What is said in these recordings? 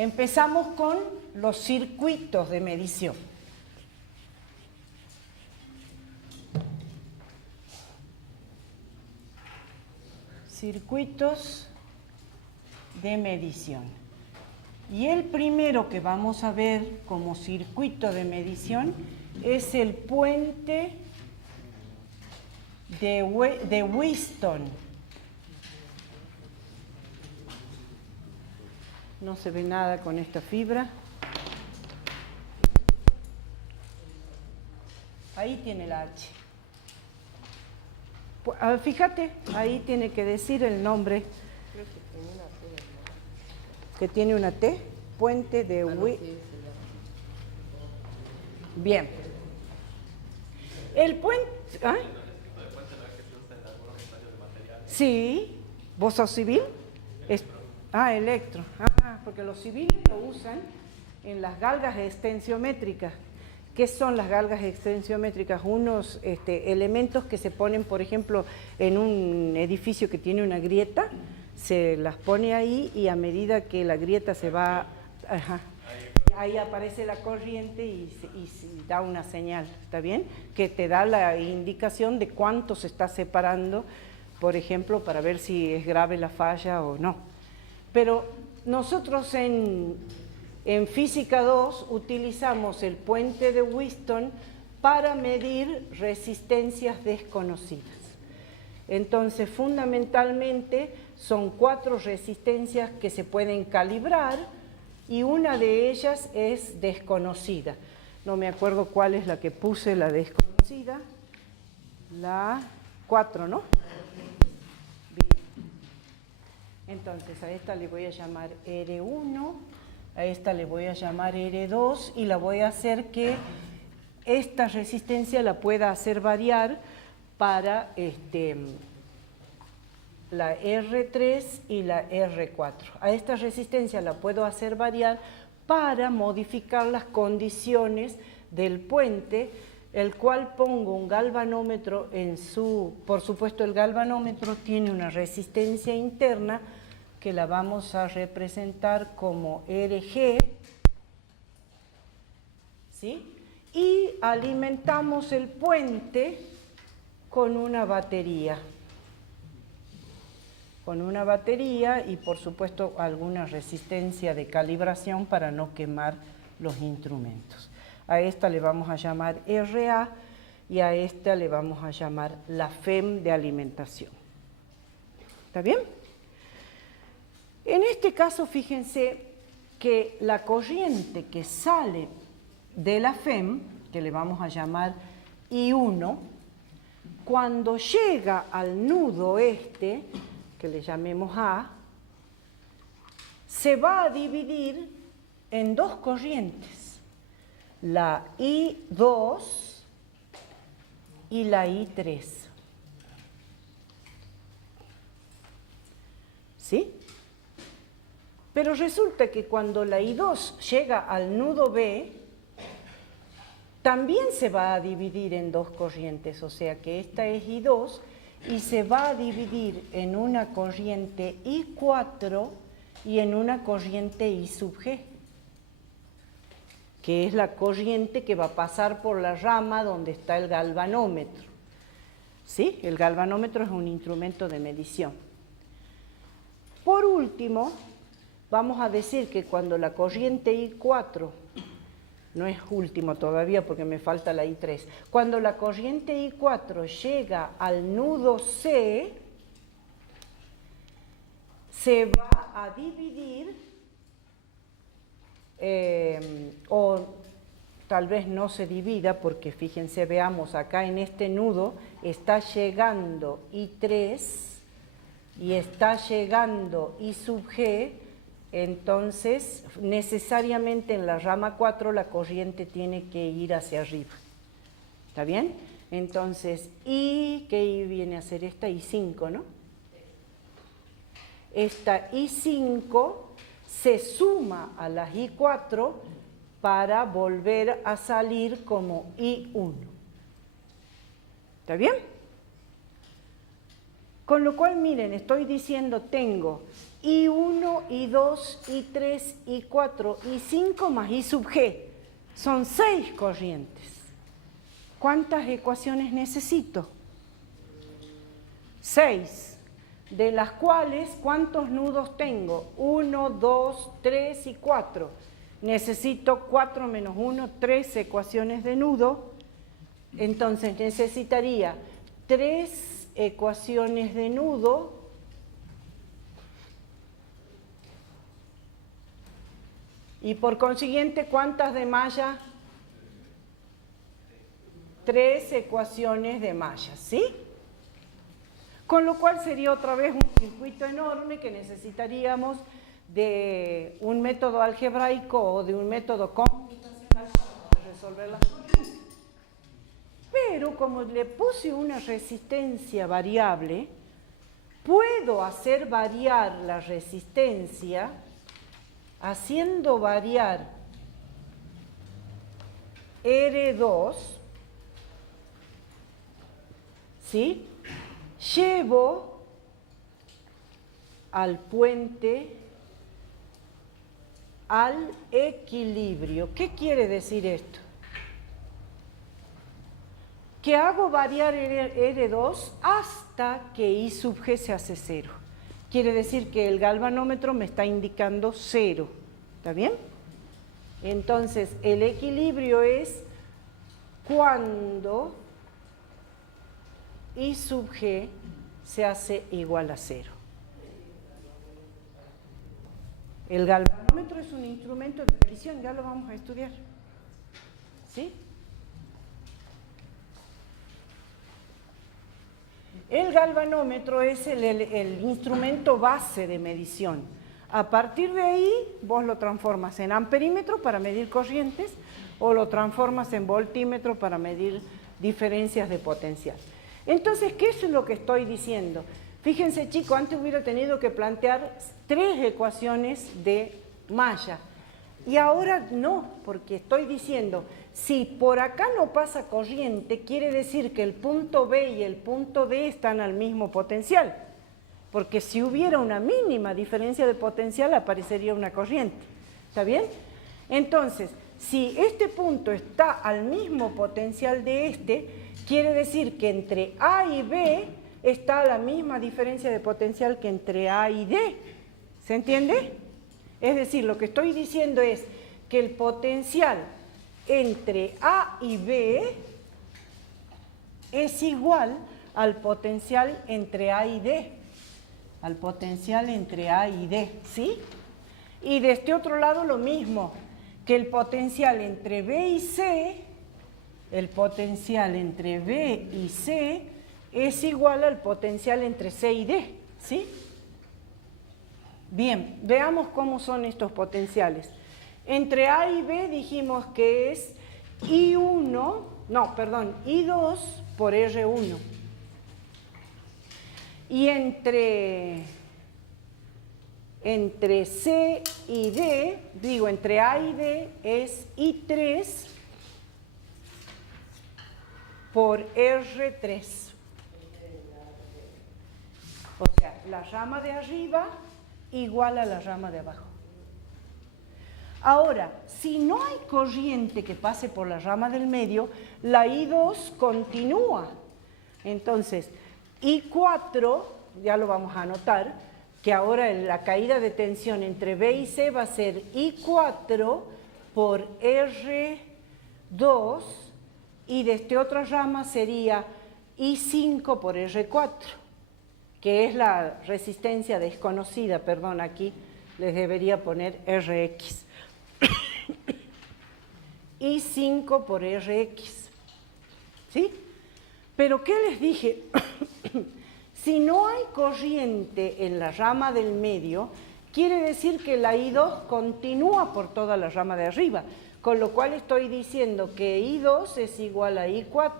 Empezamos con los circuitos de medición. Circuitos de medición. Y el primero que vamos a ver como circuito de medición es el puente de Wheatstone. No se ve nada con esta fibra. Ahí tiene la H. Fíjate, ahí tiene que decir el nombre. Que tiene una T. Puente de Wheatstone. Bien. El puente... ¿Ah? Sí. ¿Vos sos civil? Electro. Porque los civiles lo usan en las galgas extensiométricas. ¿Qué son las galgas extensiométricas? Unos elementos que se ponen, por ejemplo, en un edificio que tiene una grieta, se las pone ahí y a medida que la grieta se va... ahí aparece la corriente y da una señal, ¿está bien? Que te da la indicación de cuánto se está separando, por ejemplo, para ver si es grave la falla o no. Pero nosotros en Física 2 utilizamos el puente de Wheatstone para medir resistencias desconocidas. Entonces, fundamentalmente, son 4 resistencias que se pueden calibrar y una de ellas es desconocida. No me acuerdo cuál es la que puse, la desconocida. La 4, ¿no? Entonces, a esta le voy a llamar R1, a esta le voy a llamar R2 y la voy a hacer que esta resistencia la pueda hacer variar para la R3 y la R4. A esta resistencia la puedo hacer variar para modificar las condiciones del puente, el cual pongo un galvanómetro en su... Por supuesto, el galvanómetro tiene una resistencia interna que la vamos a representar como RG, ¿sí? Y alimentamos el puente con una batería. Con una batería y, por supuesto, alguna resistencia de calibración para no quemar los instrumentos. A esta le vamos a llamar RA y a esta le vamos a llamar la FEM de alimentación. ¿Está bien? En este caso, fíjense que la corriente que sale de la FEM, que le vamos a llamar I1, cuando llega al nudo que le llamemos A, se va a dividir en 2 corrientes, la I2 y la I3. ¿Sí? Pero resulta que cuando la I2 llega al nudo B, también se va a dividir en 2 corrientes, o sea que esta es I2 y se va a dividir en una corriente I4 y en una corriente I sub G, que es la corriente que va a pasar por la rama donde está el galvanómetro. ¿Sí? El galvanómetro es un instrumento de medición. Por último, vamos a decir que cuando la corriente I4, no es último todavía porque me falta la I3, cuando la corriente I4 llega al nudo C, se va a dividir, o tal vez no se divida, porque fíjense, veamos, acá en este nudo está llegando I3 y está llegando I sub G. Entonces, necesariamente en la rama 4 la corriente tiene que ir hacia arriba. ¿Está bien? Entonces, ¿qué viene a ser esta? I5, ¿no? Esta I5 se suma a las I4 para volver a salir como I1. ¿Está bien? Con lo cual, miren, estoy diciendo, tengo I1, I2, I3, I4, I5 más I sub G. Son 6 corrientes. ¿Cuántas ecuaciones necesito? 6. De las cuales, ¿cuántos nudos tengo? 1, 2, 3 y 4. Necesito 4 menos 1, 3 ecuaciones de nudo. Entonces necesitaría 3 ecuaciones de nudo y por consiguiente, ¿cuántas de malla? 3 ecuaciones de malla, ¿sí? Con lo cual sería otra vez un circuito enorme que necesitaríamos de un método algebraico o de un método computacional para resolver las cosas. Pero como le puse una resistencia variable, puedo hacer variar la resistencia haciendo variar R2, ¿sí? Llevo al puente al equilibrio. ¿Qué quiere decir esto? Que hago variar R2 hasta que I sub G se hace 0. Quiere decir que el galvanómetro me está indicando 0. ¿Está bien? Entonces, el equilibrio es cuando I sub G se hace igual a 0. El galvanómetro es un instrumento de medición, ya lo vamos a estudiar. ¿Sí? El galvanómetro es el instrumento base de medición. A partir de ahí, vos lo transformas en amperímetro para medir corrientes o lo transformas en voltímetro para medir diferencias de potencial. Entonces, ¿qué es lo que estoy diciendo? Fíjense, chicos, antes hubiera tenido que plantear 3 ecuaciones de malla. Y ahora no, porque estoy diciendo, si por acá no pasa corriente, quiere decir que el punto B y el punto D están al mismo potencial. Porque si hubiera una mínima diferencia de potencial, aparecería una corriente. ¿Está bien? Entonces, si este punto está al mismo potencial de este, quiere decir que entre A y B está la misma diferencia de potencial que entre A y D. ¿Se entiende? Es decir, lo que estoy diciendo es que el potencial entre A y B es igual al potencial entre A y D. Al potencial entre A y D, ¿sí? Y de este otro lado lo mismo, que el potencial entre B y C, el potencial entre B y C es igual al potencial entre C y D, ¿sí? Bien, veamos cómo son estos potenciales. Entre A y B dijimos que es I2 por R1. Y entre C y D, entre A y D es I3 por R3. O sea, la rama de arriba igual a la rama de abajo. Ahora, si no hay corriente que pase por la rama del medio, la I2 continúa. Entonces, I4, ya lo vamos a anotar, que ahora la caída de tensión entre B y C va a ser I4 por R2 y de esta otra rama sería I5 por R4, que es la resistencia desconocida, perdón, aquí les debería poner Rx. I5 por Rx. ¿Sí? Pero ¿qué les dije? Si no hay corriente en la rama del medio, quiere decir que la I2 continúa por toda la rama de arriba, con lo cual estoy diciendo que I2 es igual a I4.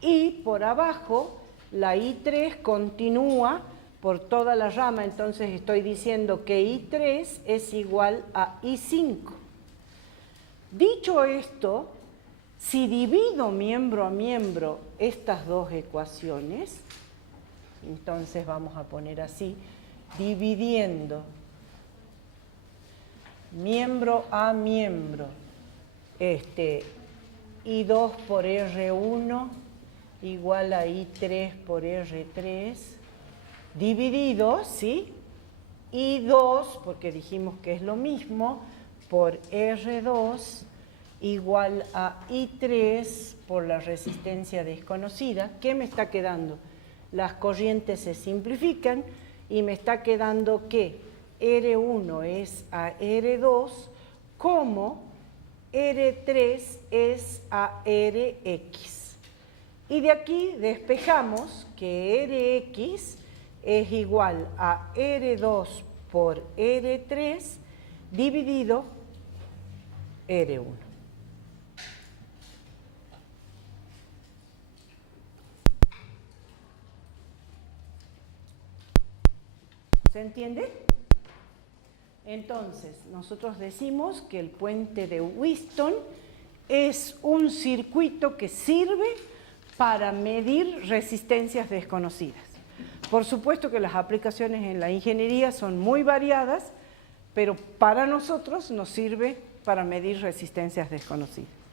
Y por abajo, la I3 continúa por toda la rama, entonces estoy diciendo que I3 es igual a I5. Dicho esto, si divido miembro a miembro estas dos ecuaciones, Entonces vamos a poner así, dividiendo miembro a miembro, I2 por R1 igual a I3 por R3, dividido, ¿sí? I2, porque dijimos que es lo mismo, por R2 igual a I3 por la resistencia desconocida. ¿Qué me está quedando? Las corrientes se simplifican y me está quedando que R1 es a R2 como R3 es a Rx. Y de aquí despejamos que Rx es igual a R2 por R3 dividido R1. ¿Se entiende? Entonces, nosotros decimos que el puente de Wheatstone es un circuito que sirve para medir resistencias desconocidas. Por supuesto que las aplicaciones en la ingeniería son muy variadas, pero para nosotros nos sirve para medir resistencias desconocidas.